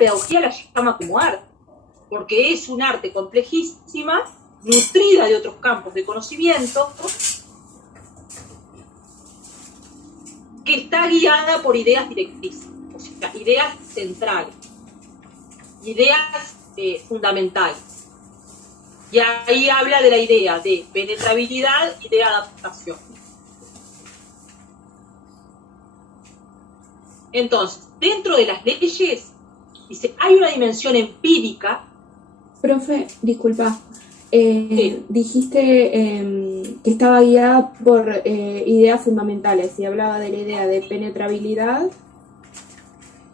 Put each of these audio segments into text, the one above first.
pedagogía la llama como arte, porque es un arte complejísima, nutrida de otros campos de conocimiento, que está guiada por ideas directrices, o sea, ideas centrales, ideas fundamentales. Y ahí habla de la idea de penetrabilidad y de adaptación. Entonces, dentro de las leyes, dice, hay una dimensión empírica. Profe, disculpa, dijiste que estaba guiada por ideas fundamentales y hablaba de la idea de penetrabilidad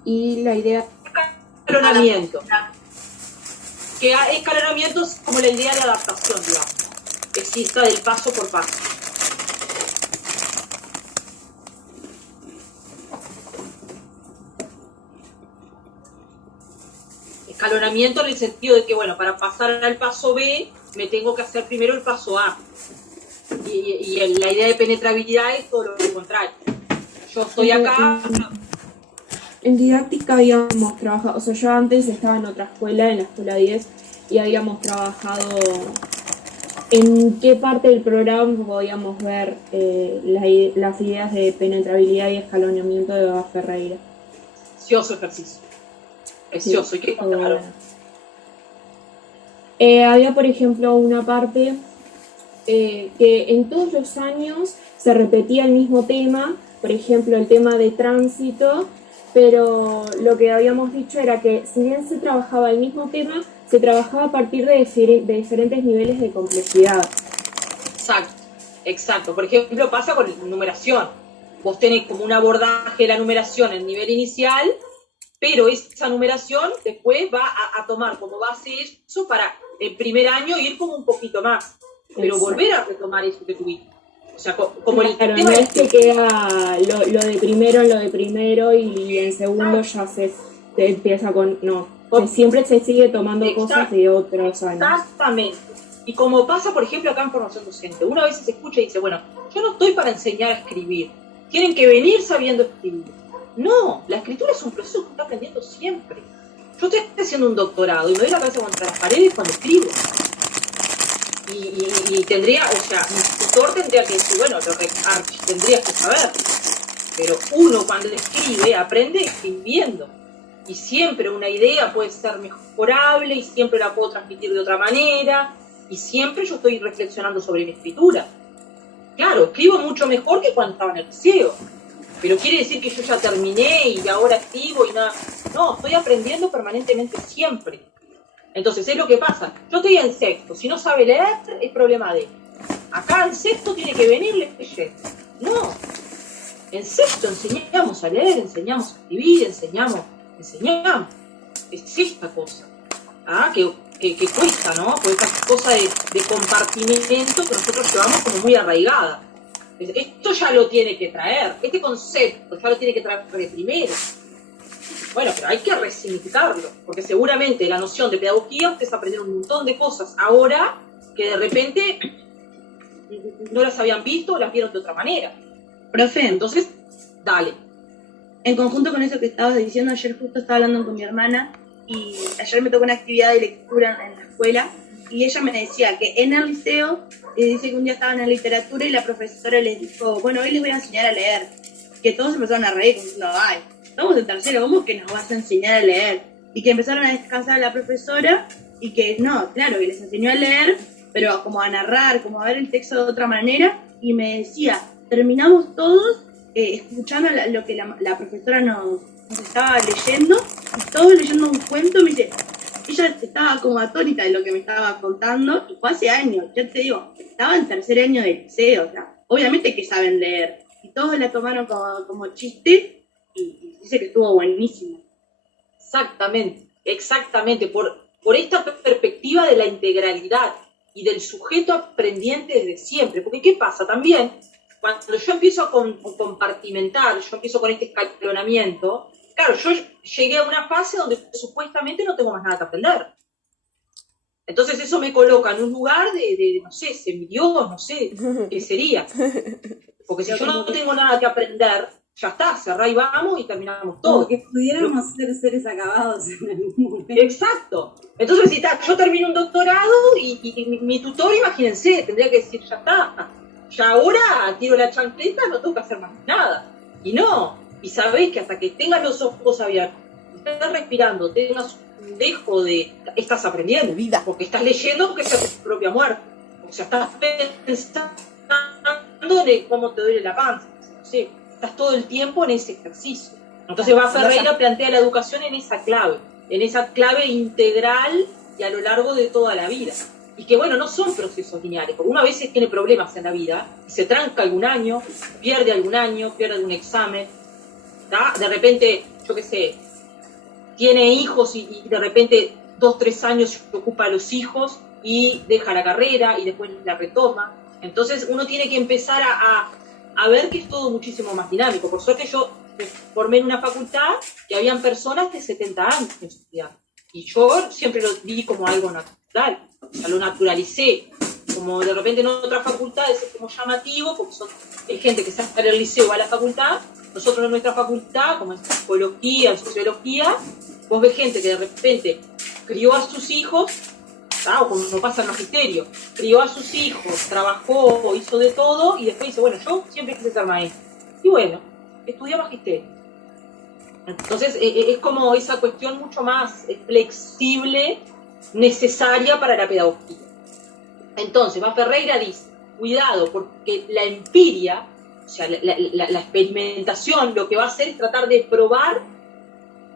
y la idea... Escalonamiento. Que escalonamiento es como la idea de adaptación, digamos. Exista del paso por paso. Escalonamiento en el sentido de que, bueno, para pasar al paso B, me tengo que hacer primero el paso A. Y la idea de penetrabilidad es todo lo contrario. Yo estoy acá... En didáctica habíamos trabajado, o sea, yo antes estaba en otra escuela, en la escuela 10, y habíamos trabajado en qué parte del programa podíamos ver las ideas de penetrabilidad y escalonamiento de Baba Ferreira. Precioso ejercicio. Precioso, sí, ¿y qué contaron? Había, por ejemplo, una parte que en todos los años se repetía el mismo tema, por ejemplo, el tema de tránsito, pero lo que habíamos dicho era que si bien se trabajaba el mismo tema, se trabajaba a partir de diferentes niveles de complejidad. Exacto. Por ejemplo, pasa con numeración. Vos tenés como un abordaje de la numeración en nivel inicial, pero esa numeración después va a tomar como base eso para el primer año ir como un poquito más, pero volver a retomar eso que tuviste. O sea, como el tema no es que queda lo de primero y en segundo ya se empieza con... No, siempre se sigue tomando cosas de otros años. Exactamente. Y como pasa, por ejemplo, acá en formación docente, uno a veces escucha y dice, bueno, yo no estoy para enseñar a escribir, tienen que venir sabiendo escribir. No, la escritura es un proceso que está aprendiendo siempre. Yo estoy haciendo un doctorado y me doy la cabeza contra las paredes cuando escribo. Y tendría, o sea, mi tutor tendría que decir, bueno, tendrías que saber. Pero uno cuando escribe, aprende escribiendo. Y siempre una idea puede ser mejorable y siempre la puedo transmitir de otra manera. Y siempre yo estoy reflexionando sobre mi escritura. Claro, escribo mucho mejor que cuando estaba en el liceo. Pero quiere decir que yo ya terminé y ahora escribo y nada. No, estoy aprendiendo permanentemente siempre. Entonces es lo que pasa. Yo estoy en sexto. Si no sabe leer, es problema de él. Acá en sexto tiene que venir leyendo. No. En sexto enseñamos a leer, enseñamos a escribir, enseñamos. Es esta cosa. Que cuesta, ¿no? Porque esta cosa de compartimento que nosotros llevamos como muy arraigada. Esto ya lo tiene que traer. Este concepto ya lo tiene que traer de primero. Bueno, pero hay que resignificarlo, porque seguramente la noción de pedagogía, ustedes aprendieron un montón de cosas ahora que de repente no las habían visto o las vieron de otra manera. Profe, entonces, dale. En conjunto con eso que estabas diciendo, ayer justo estaba hablando con mi hermana y ayer me tocó una actividad de lectura en la escuela y ella me decía que en el liceo, dice que un día estaban en literatura y la profesora les dijo, bueno, hoy les voy a enseñar a leer. Que todos empezaron a reír, diciendo, ay, estamos en tercero, ¿cómo que nos vas a enseñar a leer? Y que empezaron a descansar a la profesora y que no, claro, que les enseñó a leer, pero como a narrar, como a ver el texto de otra manera, y me decía, terminamos todos escuchando lo que la profesora nos estaba leyendo, y todos leyendo un cuento, me dice, ella estaba como atónita de lo que me estaba contando, y fue hace años, ya te digo, estaba en tercer año de liceo, o sea, obviamente que saben leer, y todos la tomaron como chiste, y dice que estuvo buenísimo. Exactamente, por esta perspectiva de la integralidad y del sujeto aprendiente desde siempre, porque ¿qué pasa? También, cuando yo empiezo a compartimentar, yo empiezo con este escalonamiento, claro, yo llegué a una fase donde supuestamente no tengo más nada que aprender. Entonces eso me coloca en un lugar de no sé, semidios, no sé, ¿qué sería? Porque si yo no tengo nada que aprender, ya está, cerrá y vamos y terminamos todo. Como que pudiéramos ser seres acabados en algún momento. Exacto. Entonces, si yo termino un doctorado y mi tutor, imagínense, tendría que decir, ya está, ya ahora tiro la chancleta, no tengo que hacer más nada. Y no, y sabés que hasta que tengas los ojos abiertos, estés respirando, tengas un dejo de... estás aprendiendo, vida, porque estás leyendo que sea tu propia muerte. O sea, estás pensando de cómo te duele la panza. No sé, estás todo el tiempo en ese ejercicio. Entonces Ferreira plantea la educación en esa clave integral y a lo largo de toda la vida. Y que bueno, no son procesos lineales, porque uno a veces tiene problemas en la vida, y se tranca algún año, pierde algún examen, ¿tá? De repente, yo qué sé, tiene hijos y de repente 2, 3 años se ocupa a los hijos y deja la carrera y después la retoma. Entonces uno tiene que empezar a ver que es todo muchísimo más dinámico. Por suerte yo me formé en una facultad que habían personas de 70 años estudiando. Y yo siempre lo vi como algo natural, o sea, lo naturalicé. Como de repente en otras facultades es como llamativo, porque hay gente que sale del liceo a la facultad. Nosotros en nuestra facultad, como en psicología, en sociología, vos ves gente que de repente crió a sus hijos, o como pasa en magisterio, crió a sus hijos, trabajó, hizo de todo, y después dice, bueno, yo siempre quise ser maestro. Y bueno, estudió magisterio. Entonces es como esa cuestión mucho más flexible, necesaria para la pedagogía. Entonces, Ferreira dice, cuidado, porque la empiria, o sea, la experimentación, lo que va a hacer es tratar de probar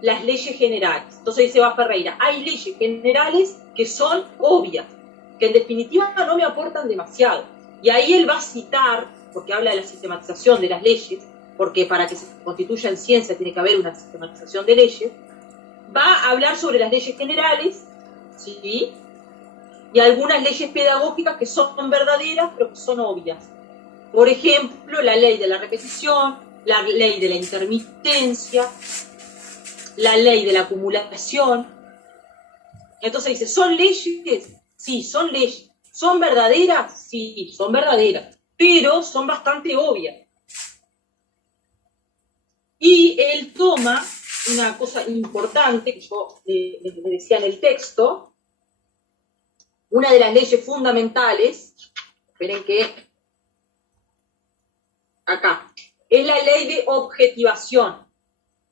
las leyes generales. Entonces dice Ferreira, hay leyes generales que son obvias, que en definitiva no me aportan demasiado. Y ahí él va a citar, porque habla de la sistematización de las leyes, porque para que se constituya en ciencia tiene que haber una sistematización de leyes, va a hablar sobre las leyes generales, ¿sí? Y algunas leyes pedagógicas que son verdaderas, pero que son obvias. Por ejemplo, la ley de la repetición, la ley de la intermitencia, la ley de la acumulación. Entonces dice, ¿son leyes? Sí, son leyes. ¿Son verdaderas? Sí, son verdaderas, pero son bastante obvias. Y él toma una cosa importante que yo le decía en el texto, una de las leyes fundamentales, esperen que acá, es la ley de objetivación.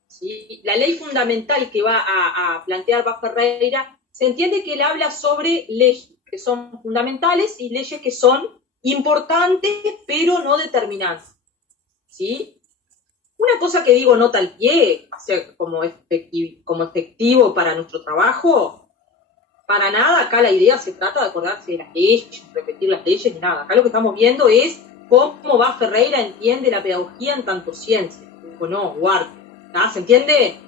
¿Sí? La ley fundamental que va a plantear Ferreira, se entiende que él habla sobre leyes que son fundamentales y leyes que son importantes pero no determinantes. ¿Sí? Una cosa que digo nota al pie, o sea, como efectivo para nuestro trabajo, para nada acá la idea se trata de acordarse de las leyes, repetir las leyes, ni nada. Acá lo que estamos viendo es cómo Ferreira entiende la pedagogía en tanto ciencia, o no, guarda. ¿Se entiende?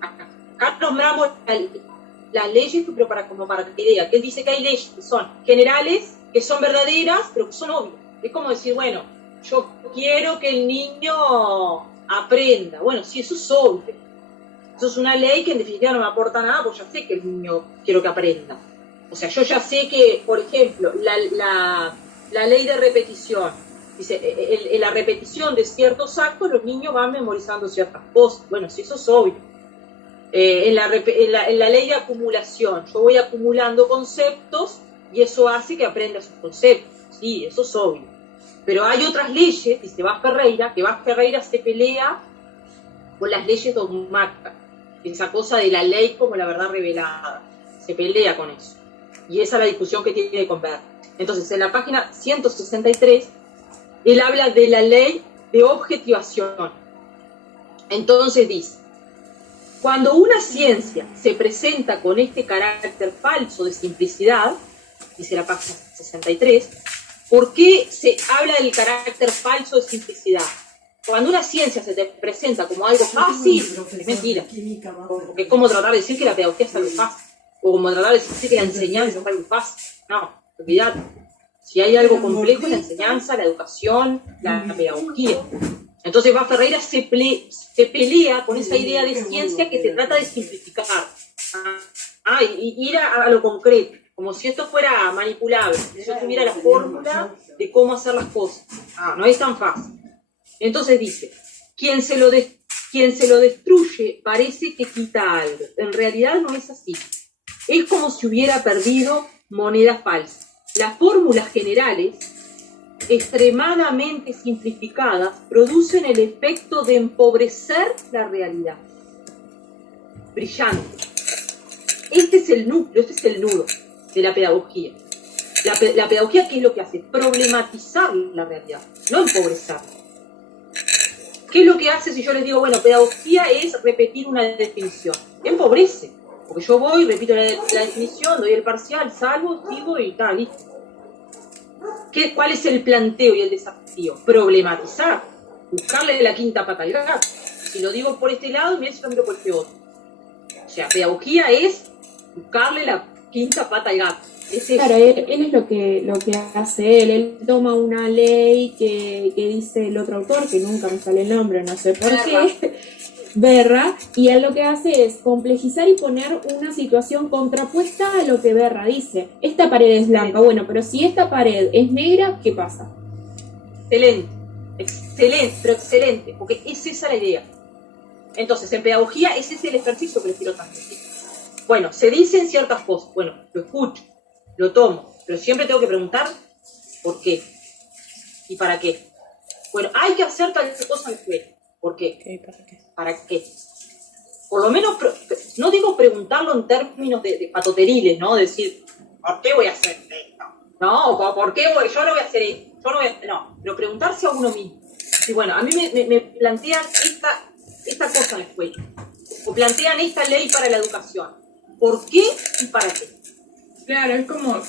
Acá nombramos las leyes, pero para que idea, que él dice que hay leyes que son generales, que son verdaderas, pero que son obvias. Es como decir, bueno, yo quiero que el niño aprenda. Bueno, sí, eso es obvio. Eso es una ley que en definitiva no me aporta nada, porque ya sé que el niño quiero que aprenda. O sea, yo ya sé que, por ejemplo, la ley de repetición, dice, en la repetición de ciertos actos los niños van memorizando ciertas cosas. Bueno, sí, eso es obvio. En la ley de acumulación, yo voy acumulando conceptos y eso hace que aprenda sus conceptos. Sí, eso es obvio. Pero hay otras leyes, dice Ferreira, que Ferreira se pelea con las leyes dogmáticas. Esa cosa de la ley como la verdad revelada. Se pelea con eso. Y esa es la discusión que tiene con Ver. Entonces, en la página 163, él habla de la ley de objetivación. Entonces dice, cuando una ciencia se presenta con este carácter falso de simplicidad, dice la página 63, ¿por qué se habla del carácter falso de simplicidad? Cuando una ciencia se te presenta como algo fácil, es mentira. Porque es como tratar de decir que la pedagogía es algo fácil. O como tratar de decir que la enseñanza es algo fácil. No, olvidate. Si hay algo complejo, la enseñanza, la educación, la pedagogía. Entonces Ferreira se pelea con esa idea de ciencia que se trata de simplificar. Y ir a lo concreto. Como si esto fuera manipulable. Si yo tuviera la fórmula de cómo hacer las cosas. No es tan fácil. Entonces dice, quien se lo destruye parece que quita algo. En realidad no es así. Es como si hubiera perdido monedas falsas. Las fórmulas generales, extremadamente simplificadas, producen el efecto de empobrecer la realidad. Brillante. Este es el núcleo, este es el nudo de la pedagogía. La pedagogía, ¿qué es lo que hace? Problematizar la realidad, no empobrecerla. ¿Qué es lo que hace si yo les digo, bueno, pedagogía es repetir una definición? Empobrece, porque yo voy, repito la definición, doy el parcial, salvo, sigo y tal, listo. ¿Cuál es el planteo y el desafío? Problematizar, buscarle la quinta pata al gato. Si lo digo por este lado, mira si lo miro por este otro. O sea, pedagogía es buscarle la quinta pata al gato. Claro, él es lo que hace él toma una ley que dice el otro autor, que nunca me sale el nombre, no sé por qué, Berra, y él lo que hace es complejizar y poner una situación contrapuesta a lo que Berra dice. Esta pared es blanca, bueno, pero si esta pared es negra, ¿qué pasa? Excelente, porque es esa la idea. Entonces, en pedagogía, ese es el ejercicio que les quiero transmitir. Bueno, se dicen ciertas cosas, bueno, lo escucho, lo tomo, pero siempre tengo que preguntar ¿por qué? ¿Y para qué? Bueno, hay que hacer tal cosa en la escuela. ¿Por qué? ¿Para qué? Por lo menos, no digo preguntarlo en términos de patoteriles, ¿no? Decir, ¿por qué voy a hacer esto? No, ¿por qué yo no voy a hacer esto? No, pero preguntarse a uno mismo. Y bueno, a mí me plantean esta cosa en la escuela. O plantean esta ley para la educación. ¿Por qué y para qué? Claro, es como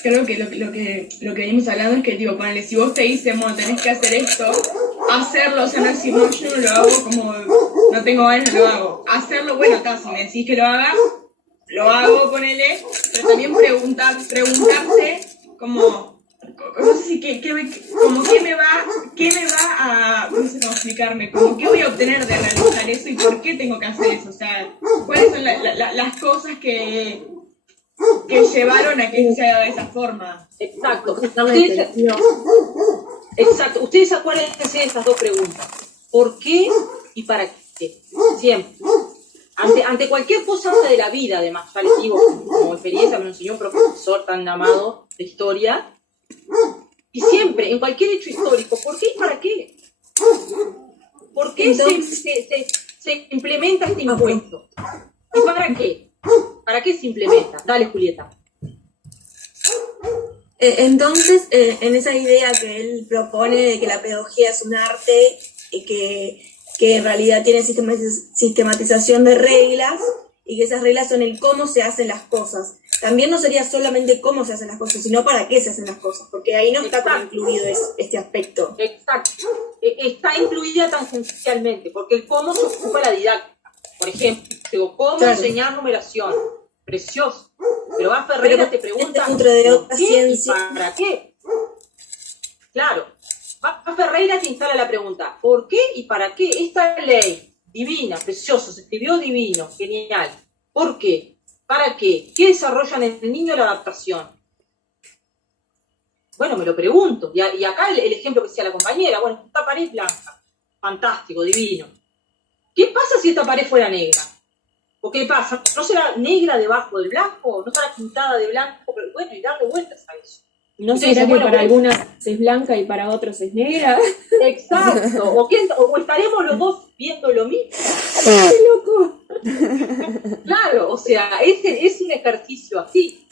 creo que lo que venimos hablando es que, tipo, ponele, si vos te dices, bueno, tenés que hacer esto, hacerlo, o sea, no decir, no, yo no lo hago, como no tengo ganas, lo hago. Hacerlo, bueno, está, si me decís que lo haga, lo hago, ponele, pero también preguntarse, como, no sé si, como qué me va a, no sé cómo explicarme, como qué voy a obtener de realizar eso y por qué tengo que hacer eso, o sea, cuáles son las cosas que llevaron a que se haga de esa forma. Exacto. Ustedes acuérdense de esas dos preguntas. ¿Por qué y para qué? Siempre. Ante cualquier cosa de la vida, además, ya les digo, como experiencia me lo enseñó un profesor tan amado de historia, y siempre, en cualquier hecho histórico, ¿por qué y para qué? ¿Por qué se implementa este impuesto? ¿Y para qué? ¿Para qué se implementa? Dale, Julieta. Entonces, en esa idea que él propone de que la pedagogía es un arte y que en realidad tiene sistematización de reglas y que esas reglas son el cómo se hacen las cosas. También no sería solamente cómo se hacen las cosas, sino para qué se hacen las cosas, porque ahí no está como incluido este aspecto. Exacto. Está incluida tangencialmente, porque el cómo se ocupa la didáctica. Por ejemplo, digo, ¿cómo enseñar numeración? Precioso. Pero va Ferreira te pregunta, dentro de otra ¿qué ciencia? y para qué? Claro. Va Ferreira te instala la pregunta, ¿por qué y para qué esta ley divina, precioso, se escribió divino, genial? ¿Por qué? ¿Para qué? ¿Qué desarrolla en el niño la adaptación? Bueno, me lo pregunto. Y acá el ejemplo que decía la compañera, bueno, esta pared es blanca, fantástico, divino. ¿Qué pasa si esta pared fuera negra? ¿O qué pasa? ¿No será negra debajo del blanco? ¿No será pintada de blanco? Pero bueno, y darle vueltas a eso. ¿No será que para algunas es blanca y para otros es negra? Exacto. O estaremos los dos viendo lo mismo. ¡Qué loco! Claro, o sea, es un ejercicio así.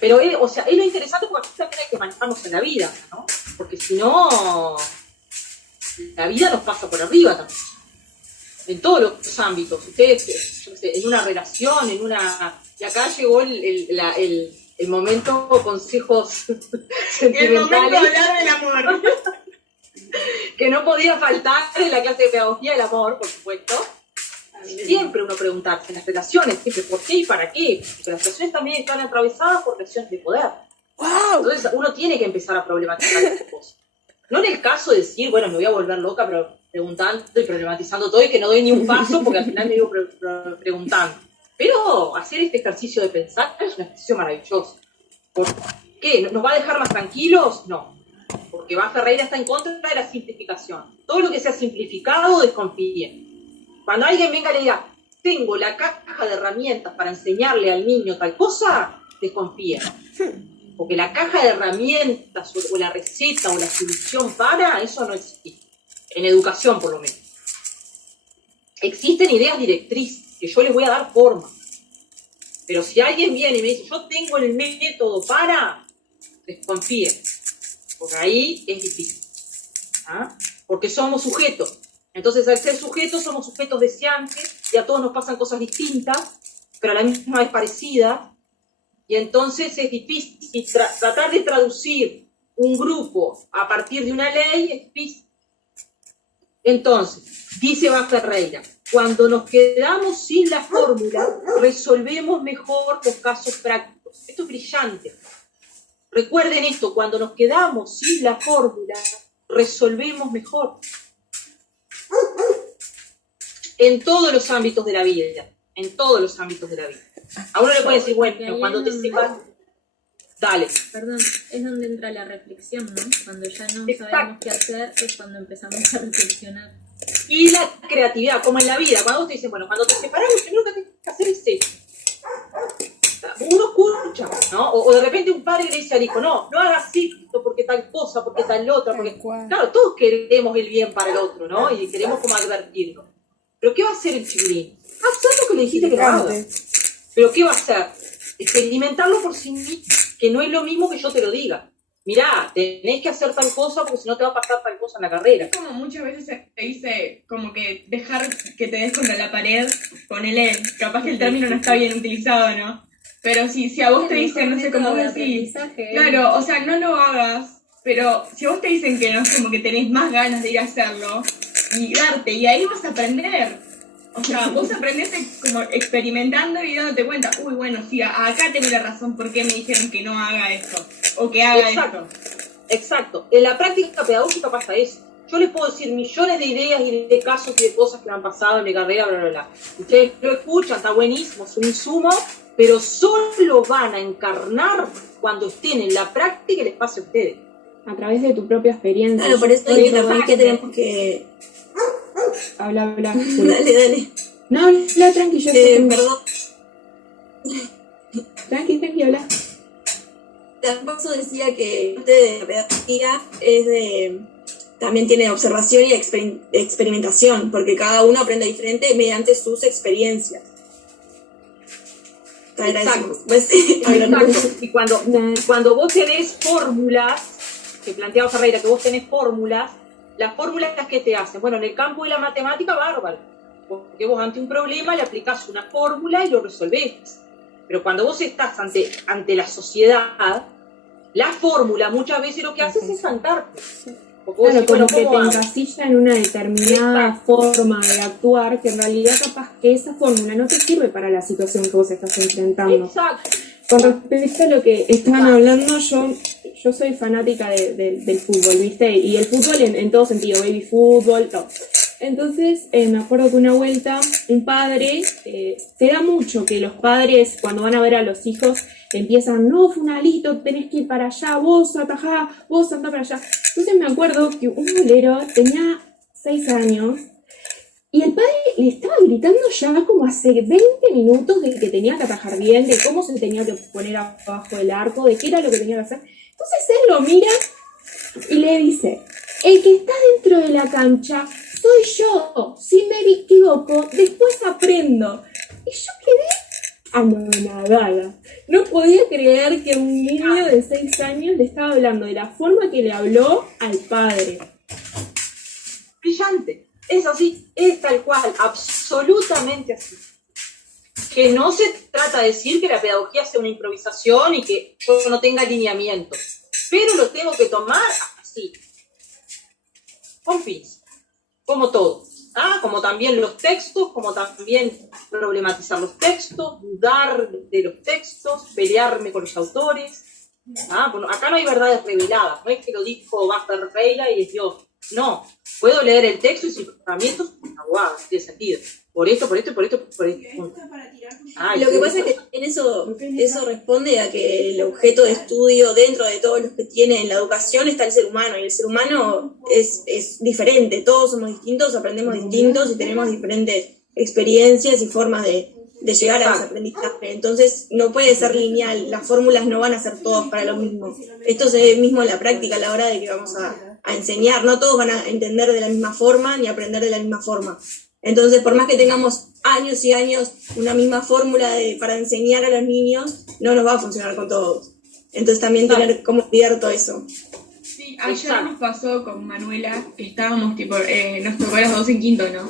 Pero, es lo interesante porque aquí también hay que manejarnos en la vida, ¿no? Porque si no, la vida nos pasa por arriba también. En todos los ámbitos. Ustedes, yo qué sé, en una relación, y acá llegó el momento consejos sentimentales. El momento de hablar del amor. Que no podía faltar en la clase de pedagogía del amor, por supuesto. Siempre uno preguntarse en las relaciones, siempre por qué y para qué. Porque las relaciones también están atravesadas por relaciones de poder. ¡Wow! Entonces uno tiene que empezar a problematizar estas cosas. No en el caso de decir, bueno, me voy a volver loca preguntando y problematizando todo y que no doy ni un paso porque al final me digo preguntando. Pero hacer este ejercicio de pensar es un ejercicio maravilloso. ¿Por qué? ¿Nos va a dejar más tranquilos? No. Porque Ferreira está en contra de la simplificación. Todo lo que sea simplificado, desconfíe. Cuando alguien venga y le diga, tengo la caja de herramientas para enseñarle al niño tal cosa, desconfíe. Porque la caja de herramientas o la receta o la solución para, eso no existe. En educación, por lo menos. Existen ideas directrices que yo les voy a dar forma. Pero si alguien viene y me dice, yo tengo el método para, desconfíe. Porque ahí es difícil. ¿Ah? Porque somos sujetos. Entonces, al ser sujetos, somos sujetos deseantes y a todos nos pasan cosas distintas, pero a la misma vez parecidas. Y entonces es difícil tratar de traducir un grupo a partir de una ley, es difícil. Entonces, dice Ferreira, cuando nos quedamos sin la fórmula, resolvemos mejor los casos prácticos. Esto es brillante. Recuerden esto, cuando nos quedamos sin la fórmula, resolvemos mejor. En todos los ámbitos de la vida. En todos los ámbitos de la vida. A uno le puede decir, bueno, cuando te sepas, dale. Perdón, es donde entra la reflexión, ¿no? Cuando ya no Exacto. sabemos qué hacer, es cuando empezamos a reflexionar. Y la creatividad, como en la vida, cuando vos te dicen, bueno, cuando te separás, lo primero que tienes que hacer es esto. Uno escucha, ¿no? O de repente un padre le dice al hijo, no hagas esto porque tal cosa, porque tal otra, porque... Claro, todos queremos el bien para el otro, ¿no? Y queremos como advertirlo. Pero ¿qué va a hacer el chiquilín? Hacer lo que le dijiste que lo haga. Pero ¿qué va a hacer? Experimentarlo por sí mismo, que no es lo mismo que yo te lo diga. Mirá, tenés que hacer tal cosa porque si no te va a pasar tal cosa en la carrera. Como muchas veces te dice como que dejar que te des contra la pared, ponele, capaz que el término no está bien utilizado, ¿no? Pero si a vos te dicen, no sé cómo decir, claro, o sea, no lo hagas, pero si a vos te dicen que no es como que tenés más ganas de ir a hacerlo y darte, y ahí vas a aprender. O sea, vos aprendés como experimentando y dándote cuenta, uy, bueno, sí, acá tengo la razón por qué me dijeron que no haga esto, o que haga esto. Exacto. En la práctica pedagógica pasa eso. Yo les puedo decir millones de ideas y de casos y de cosas que me han pasado en mi carrera, bla, bla, bla. Ustedes lo escuchan, está buenísimo, es un insumo, pero solo van a encarnar cuando estén en la práctica y les pase a ustedes. A través de tu propia experiencia. Claro, por eso hay que tenemos que... Habla. Dale. No, habla tranqui, yo sé. Perdón. Tranqui, habla. Tampoco decía que parte de la pedagogía también tiene observación y experimentación, porque cada uno aprende diferente mediante sus experiencias. Exacto. Pues, Exacto. Y cuando vos tenés fórmulas, que planteaba Ferreira, que vos tenés fórmulas, las fórmulas que te hacen, bueno, en el campo de la matemática, bárbaro, porque vos ante un problema le aplicás una fórmula y lo resolvés. Pero cuando vos estás ante la sociedad, la fórmula muchas veces lo que haces es estancarte. Claro, como que te encasilla en una determinada forma de actuar, que en realidad capaz que esa fórmula no te sirve para la situación que vos estás enfrentando. Exacto. Con respecto a lo que estaban hablando, yo soy fanática del fútbol, ¿viste? Y el fútbol en todo sentido, baby fútbol, todo. Entonces, me acuerdo que una vuelta, un padre, se da mucho que los padres, cuando van a ver a los hijos, empiezan, no, Funalito, tenés que ir para allá, vos atajá, vos andá para allá. Entonces me acuerdo que un bolero tenía 6 años, y el padre le estaba gritando ya como hace 20 minutos de que tenía que atajar bien, de cómo se tenía que poner abajo del arco, de qué era lo que tenía que hacer. Entonces él lo mira y le dice, el que está dentro de la cancha soy yo, si me equivoco, después aprendo. Y yo quedé anonadada. No podía creer que un niño de 6 años le estaba hablando de la forma que le habló al padre. Brillante. Es así, es tal cual, absolutamente así. Que no se trata de decir que la pedagogía sea una improvisación y que yo no tenga alineamiento, pero lo tengo que tomar así, con fins, como todo, como también los textos, como también problematizar los textos, dudar de los textos, pelearme con los autores. Bueno, acá no hay verdades reveladas, no es que lo dijo Ferreira y es Dios. No, puedo leer el texto y si para mí esto es una guada, no tiene sentido. Por esto. Lo que pasa es que eso responde a que el objeto de estudio dentro de todos los que tiene en la educación está el ser humano, y el ser humano es diferente, todos somos distintos, aprendemos distintos y tenemos diferentes experiencias y formas de llegar a ese aprendizaje. Entonces no puede ser lineal, las fórmulas no van a ser todas para lo mismo. Esto se ve mismo en la práctica a la hora de que vamos a enseñar, no todos van a entender de la misma forma ni aprender de la misma forma. Entonces, por más que tengamos años y años una misma fórmula para enseñar a los niños, no nos va a funcionar con todos. Entonces también tener como abierto eso. Sí, ayer nos pasó con Manuela, que estábamos nos tocó a las 2 en quinto, ¿no?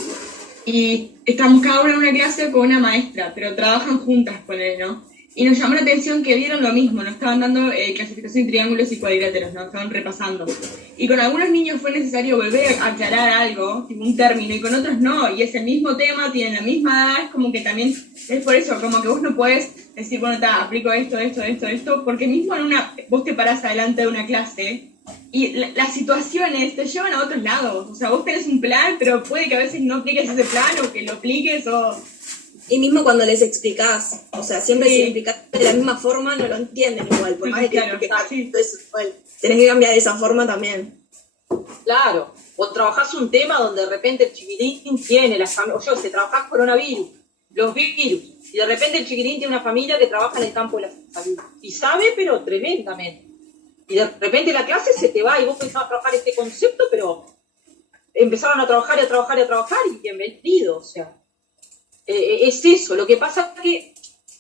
Y estábamos cada una en una clase con una maestra, pero trabajan juntas con él, ¿no? Y nos llamó la atención que vieron lo mismo, nos estaban dando clasificación de triángulos y cuadriláteros, nos estaban repasando. Y con algunos niños fue necesario volver a aclarar algo, tipo un término, y con otros no, y es el mismo tema, tienen la misma edad, es como que también, es por eso, como que vos no podés decir, bueno, aplico esto, porque mismo vos te parás adelante de una clase, y las situaciones te llevan a otros lados, o sea, vos tenés un plan, pero puede que a veces no apliques ese plan, o que lo apliques, o... Y mismo cuando les explicás, o sea, siempre si explicás de la misma forma no lo entienden igual, por más de que entonces igual, tenés que cambiar esa forma también. Claro, o trabajás un tema donde de repente el chiquitín tiene trabajás coronavirus, los virus, y de repente el chiquitín tiene una familia que trabaja en el campo de la salud, y sabe, pero tremendamente. Y de repente la clase se te va y vos pensabas trabajar este concepto, pero empezaron a trabajar y bienvenido, o sea. Es eso, lo que pasa es que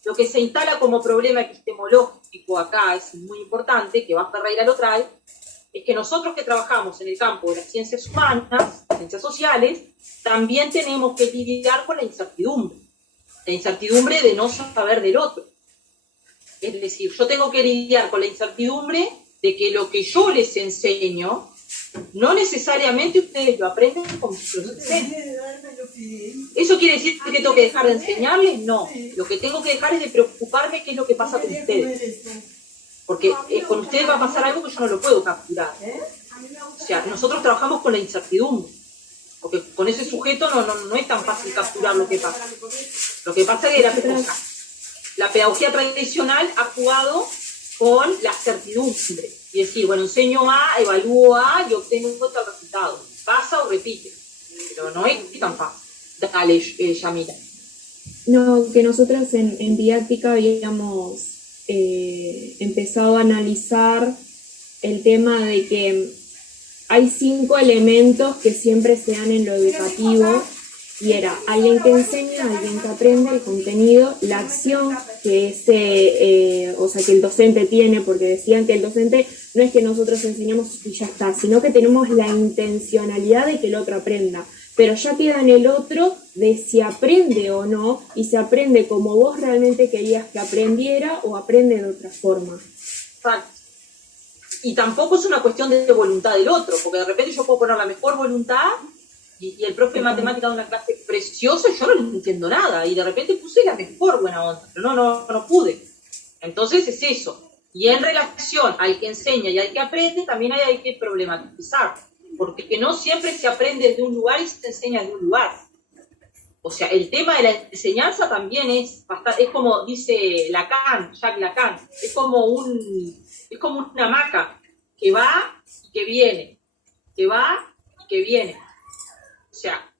lo que se instala como problema epistemológico acá es muy importante, que Ferreira lo trae, es que nosotros que trabajamos en el campo de las ciencias humanas, ciencias sociales, también tenemos que lidiar con la incertidumbre de no saber del otro. Es decir, yo tengo que lidiar con la incertidumbre de que lo que yo les enseño, no necesariamente ustedes lo aprenden como si los enseñen. ¿Eso quiere decir que tengo que dejar de enseñarles? No. Lo que tengo que dejar es de preocuparme qué es lo que pasa con ustedes. Porque con ustedes va a pasar algo que yo no lo puedo capturar. O sea, nosotros trabajamos con la incertidumbre. Porque con ese sujeto no es tan fácil capturar lo que pasa. Lo que pasa es que la pedagogía tradicional ha jugado con la certidumbre. Y decir, bueno, enseño A, evalúo A y obtengo otro resultado. Pasa o repite. Pero no es tan fácil. Dale, Yamila. No, que nosotros en didáctica habíamos empezado a analizar el tema de que hay 5 elementos que siempre se dan en lo educativo, y era alguien que enseña, alguien que aprende el contenido, la acción que que el docente tiene, porque decían que el docente no es que nosotros enseñamos y ya está, sino que tenemos la intencionalidad de que el otro aprenda, pero ya queda en el otro de si aprende o no, y se aprende como vos realmente querías que aprendiera o aprende de otra forma. Exacto. Y tampoco es una cuestión de voluntad del otro, porque de repente yo puedo poner la mejor voluntad y el profe de matemática de una clase preciosa y yo no le entiendo nada, y de repente puse la mejor buena onda, pero no pude. Entonces es eso. Y en relación al que enseña y al que aprende, también hay que problematizar, porque no siempre se aprende de un lugar y se enseña de un lugar. O sea, el tema de la enseñanza también es como dice Jacques Lacan, es como una hamaca que va y que viene, que va y que viene. O sea,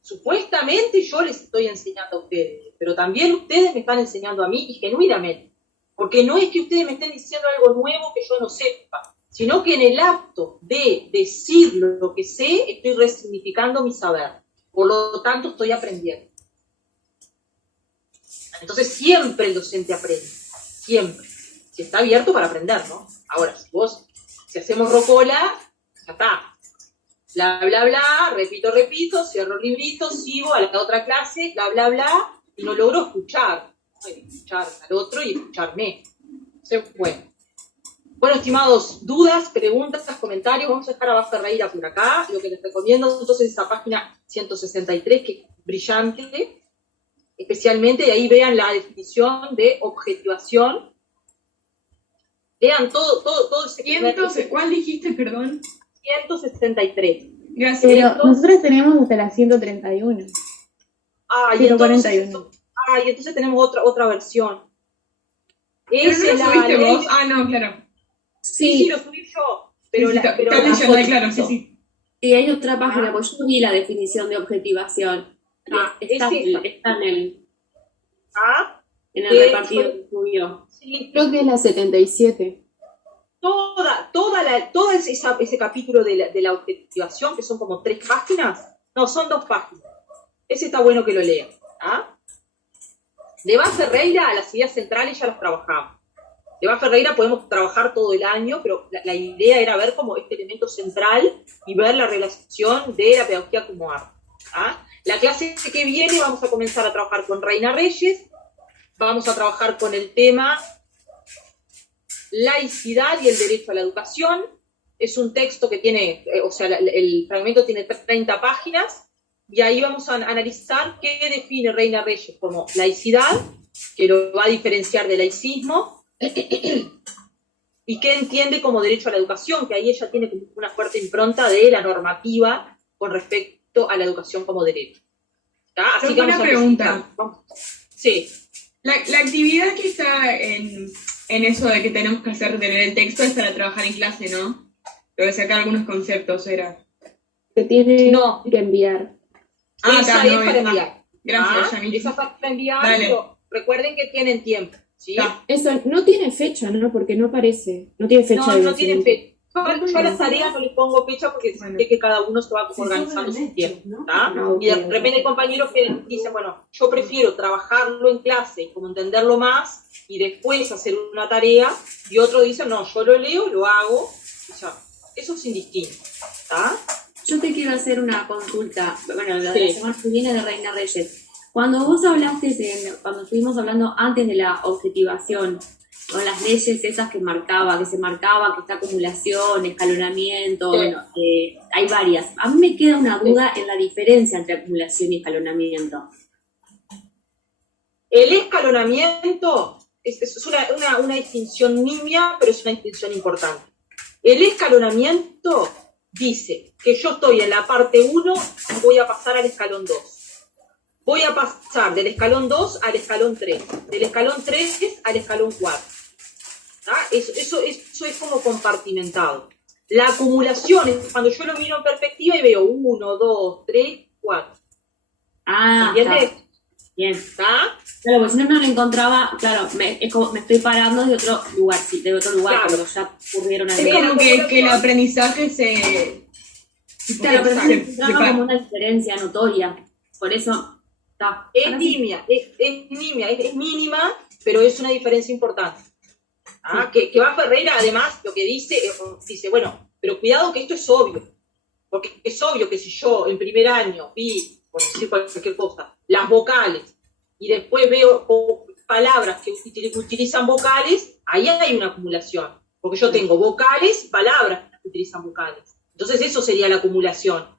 supuestamente yo les estoy enseñando a ustedes, pero también ustedes me están enseñando a mí, y genuinamente. Porque no es que ustedes me estén diciendo algo nuevo que yo no sepa, sino que en el acto de decir lo que sé, estoy resignificando mi saber. Por lo tanto, estoy aprendiendo. Entonces, siempre el docente aprende. Siempre. Si está abierto para aprender, ¿no? Ahora, si hacemos rocola, ya está. Bla, bla, bla, repito, cierro el librito, sigo a la otra clase, bla, bla, bla, y no logro escuchar. Escuchar al otro y escucharme. Bueno, estimados, dudas, preguntas, comentarios, vamos a dejar a Ferreira por acá. Lo que les recomiendo entonces es esa página 163, que es brillante, especialmente, y ahí vean la definición de objetivación. Vean todo ese... ¿Cuál dijiste, perdón? 163. Gracias. Pero nosotros tenemos hasta la 131. Y entonces tenemos otra versión. ¿Pero Esa no es lo la subiste ley. vos? Ah, no, claro. Sí, lo subí yo. Pero, Sí, la, pero está la leyendo ahí, foto- claro, sí, sí. Y hay otra página, pues yo vi la definición de objetivación. Está, es esta. está Ah, en el de repartido hecho, que subió. sí, Creo que es la 77. todo ese capítulo de la objetivación, que son como 3 páginas, no, son 2 páginas. Ese está bueno que lo lean. ¿Ah? De Eva Ferreira, las ideas centrales ya las trabajamos. De Eva Ferreira podemos trabajar todo el año, pero la idea era ver como este elemento central y ver la relación de la pedagogía como arte. ¿Ah? La clase que viene vamos a comenzar a trabajar con Reina Reyes, vamos a trabajar con el tema laicidad y el derecho a la educación. Es un texto que tiene, el fragmento tiene 30 páginas, y ahí vamos a analizar qué define Reina Reyes como laicidad, que lo va a diferenciar del laicismo, y qué entiende como derecho a la educación, que ahí ella tiene como una fuerte impronta de la normativa con respecto a la educación como derecho. ¿Está? Así que Una vamos a pregunta. Sí. La actividad que está en eso de que tenemos que hacer tener el texto es para trabajar en clase, ¿no? Lo de sacar algunos conceptos era. Que tiene No. que enviar. Ah, Esa está, no, es para está. enviar. Gracias, Yami. Esa es para enviar, Dale. pero recuerden que tienen tiempo. ¿Sí? Está. Eso no tiene fecha, ¿no? Porque no aparece. No tiene fecha de No tienen vencimiento. fecha. Yo a las tareas no les pongo fecha porque Bueno. sé que cada uno se va organizando su tiempo. ¿Tá? Y de repente hay compañeros que dicen, bueno, yo prefiero trabajarlo en clase, como entenderlo más, y después hacer una tarea, y otros dicen, no, yo lo leo, lo hago, o sea, eso es indistinto. ¿Tá? Yo te quiero hacer una consulta, bueno, lo de Sí. la semana que viene de Reina Reyes. Cuando vos hablaste, cuando estuvimos hablando antes de la objetivación, con las leyes esas que se marcaba, que está acumulación, escalonamiento, Sí. bueno, hay varias. A mí me queda una duda en la diferencia entre acumulación y escalonamiento. El escalonamiento es una distinción nimia, pero es una distinción importante. El escalonamiento dice que yo estoy en la parte 1 y voy a pasar al escalón 2. Voy a pasar del escalón 2 al escalón 3, del escalón 3 al escalón 4. ¿Tá? Eso es como compartimentado. La acumulación es cuando yo lo miro en perspectiva y veo 1, 2, 3, 4. Ah, ¿Entiendes? está. Bien. ¿Está? Claro, porque si no lo encontraba, claro, es como me estoy parando de otro lugar, sí, de otro lugar, Claro. cuando ya ocurrieron Es algo. como que el aprendizaje se... Claro, pero se- me encontraba separa. como una diferencia notoria. Por eso está. Es Ahora sí. nimia, es mínima, pero es una diferencia importante. ¿Ah? Que va Ferreira, además, lo que dice, bueno, pero cuidado que esto es obvio, porque es obvio que si yo en primer año vi, por decir cualquier cosa, las vocales, y después veo palabras que utilizan vocales, ahí hay una acumulación, porque yo tengo vocales, palabras que utilizan vocales. Entonces eso sería la acumulación.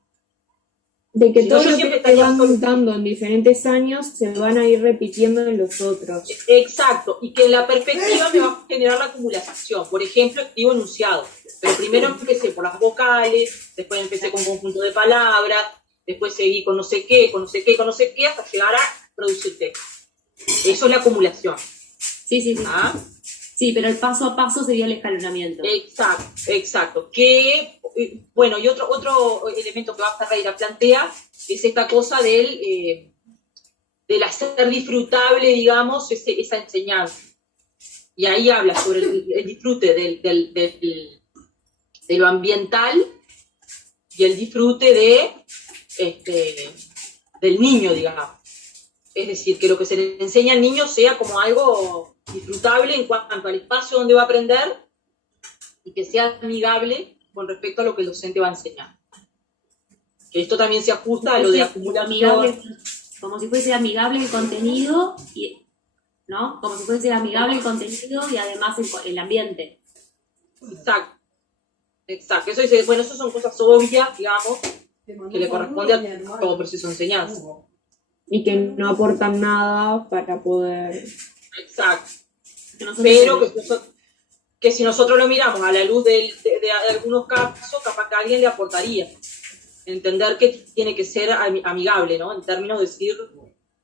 De que Si no, todo yo lo siempre que te estaría van dando en diferentes años se van a ir repitiendo en los otros. Exacto, y que en la perspectiva me va a generar la acumulación. Por ejemplo, escribo enunciado, pero primero empecé por las vocales, después empecé con un conjunto de palabras, después seguí con no sé qué, hasta llegar a producir texto. Eso es la acumulación. Sí. ¿Ah? Sí, pero el paso a paso sería el escalonamiento. Exacto. Que, bueno, y otro elemento que Ferreira plantea es esta cosa del hacer disfrutable, digamos, esa enseñanza. Y ahí habla sobre el disfrute de lo ambiental y el disfrute del niño, digamos. Es decir, que lo que se le enseña al niño sea como algo disfrutable en cuanto al espacio donde va a aprender y que sea amigable con respecto a lo que el docente va a enseñar. Que esto también se ajusta a lo de acumulación. Como si fuese amigable el contenido, ¿no? Como si fuese amigable el contenido y además el ambiente. Exacto. Eso dice, bueno, eso son cosas obvias, digamos, que le corresponde a todo proceso de enseñanza. Y que no aportan nada para poder... Exacto. Nosotros Pero que si nosotros lo miramos a la luz de algunos casos, capaz que a alguien le aportaría. Entender que tiene que ser amigable, ¿no? En términos de decir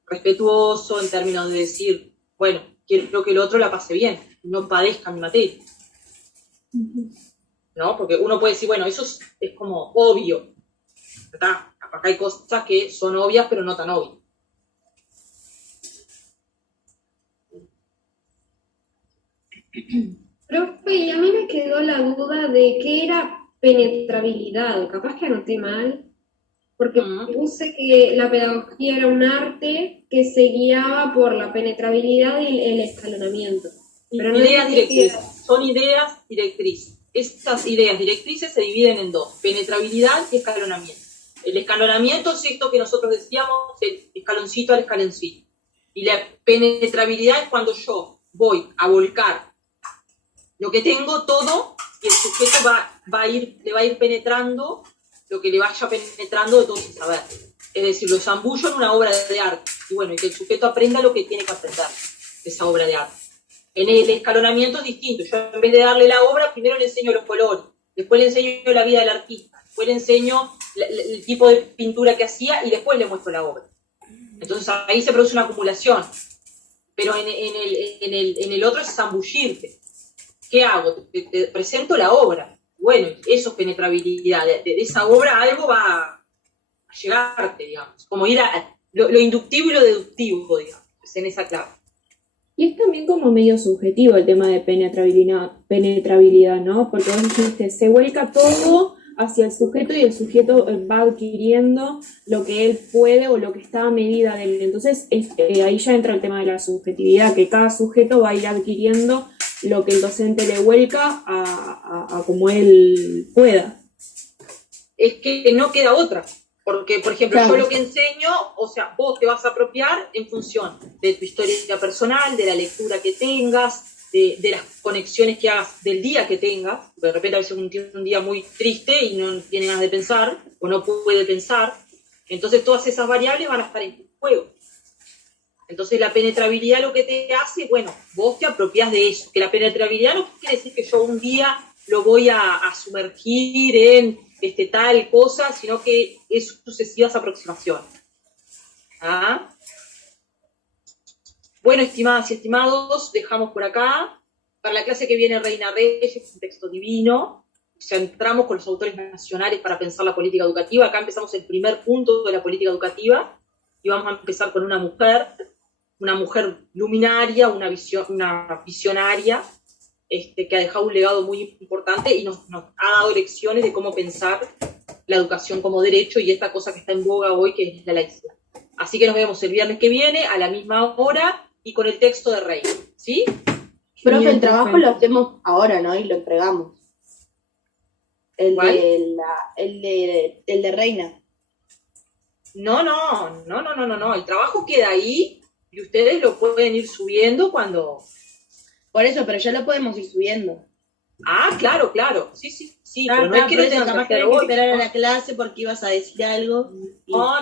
respetuoso, en términos de decir, bueno, quiero que el otro la pase bien. no padezcan mi materia. ¿No? Porque uno puede decir, bueno, eso es como obvio, ¿verdad? Acá hay cosas que son obvias, pero no tan obvias. Profe, y a mí me quedó la duda de qué era penetrabilidad, capaz que anoté mal, porque puse que la pedagogía era un arte que se guiaba por la penetrabilidad y el escalonamiento. Pero no Ideas entendí directrices, son ideas directrices. Estas ideas directrices se dividen en dos, penetrabilidad y escalonamiento. El escalonamiento es esto que nosotros decíamos, el escaloncito al escaloncito. Y la penetrabilidad es cuando yo voy a volcar lo que tengo todo y el sujeto le va a ir penetrando lo que le vaya penetrando de todo ese saber. Es decir, lo zambullo en una obra de arte. Y bueno, y que el sujeto aprenda lo que tiene que aprender de esa obra de arte. En el escalonamiento es distinto. Yo en vez de darle la obra, primero le enseño los colores, después le enseño la vida del artista, después le enseño el tipo de pintura que hacía y después le muestro la obra. Entonces ahí se produce una acumulación. Pero en el otro es zambullirte. ¿Qué hago? Te presento la obra. Bueno, eso es penetrabilidad. De esa obra algo va a llegarte, digamos. Como ir a lo inductivo y lo deductivo, digamos, en esa clave. Y es también como medio subjetivo el tema de penetrabilidad, ¿no? Porque vos dijiste, se vuelca todo hacia el sujeto y el sujeto va adquiriendo lo que él puede o lo que está a medida de él. Entonces, ahí ya entra el tema de la subjetividad, que cada sujeto va a ir adquiriendo lo que el docente le vuelca a como él pueda. Es que no queda otra. Porque, por ejemplo, Claro. yo lo que enseño, o sea, vos te vas a apropiar en función de tu historia personal, de la lectura que tengas, de las conexiones que hagas del día que tengas. De repente a veces uno tiene un día muy triste y no tiene ganas de pensar, o no puede pensar. Entonces todas esas variables van a estar en juego. Entonces la penetrabilidad lo que te hace, bueno, vos te apropiás de eso. Que la penetrabilidad no quiere decir que yo un día lo voy a sumergir en tal cosa, sino que es sucesivas aproximaciones. ¿Ah? Bueno, estimadas y estimados, dejamos por acá. Para la clase que viene Reina Reyes, un texto divino. O sea, entramos con los autores nacionales para pensar la política educativa. Acá empezamos el primer punto de la política educativa y vamos a empezar con una mujer luminaria, una visionaria, que ha dejado un legado muy importante y nos ha dado lecciones de cómo pensar la educación como derecho y esta cosa que está en boga hoy, que es la laicidad. Así que nos vemos el viernes que viene a la misma hora y con el texto de Reina, ¿sí? Profe, Bien, el trabajo profe. lo hacemos ahora, ¿no? Y lo entregamos. ¿Cuál? El de Reina. No. El trabajo queda ahí y ustedes lo pueden ir subiendo cuando... Por eso, pero ya lo podemos ir subiendo. Ah, claro. Sí, pero no es que por lo eso, tengan capaz que que hacer hay que hoy. esperar a la clase porque ibas a decir algo. y- No.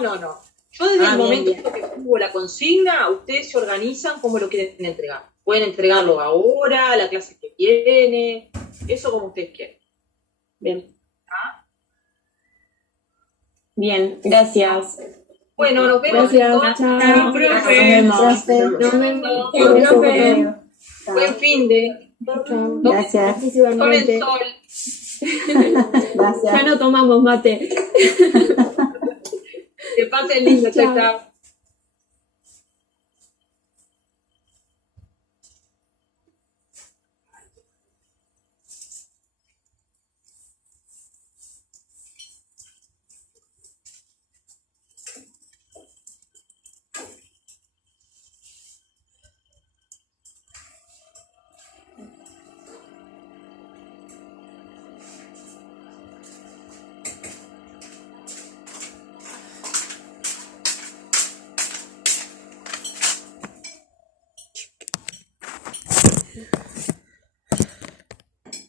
Yo desde el Bien, momento bien. que hubo la consigna, ustedes se organizan como lo quieren entregar. Pueden entregarlo ahora, la clase que viene, eso como ustedes quieran. Bien. Bien, gracias. Bueno, nos vemos Gracias, entonces. chao. profe. Nos vemos. Profe. Buen fin de. Chao. Gracias. Gracias Tomen igualmente. sol. Gracias. Ya no tomamos mate. Que pasen lindo, chao. Chao.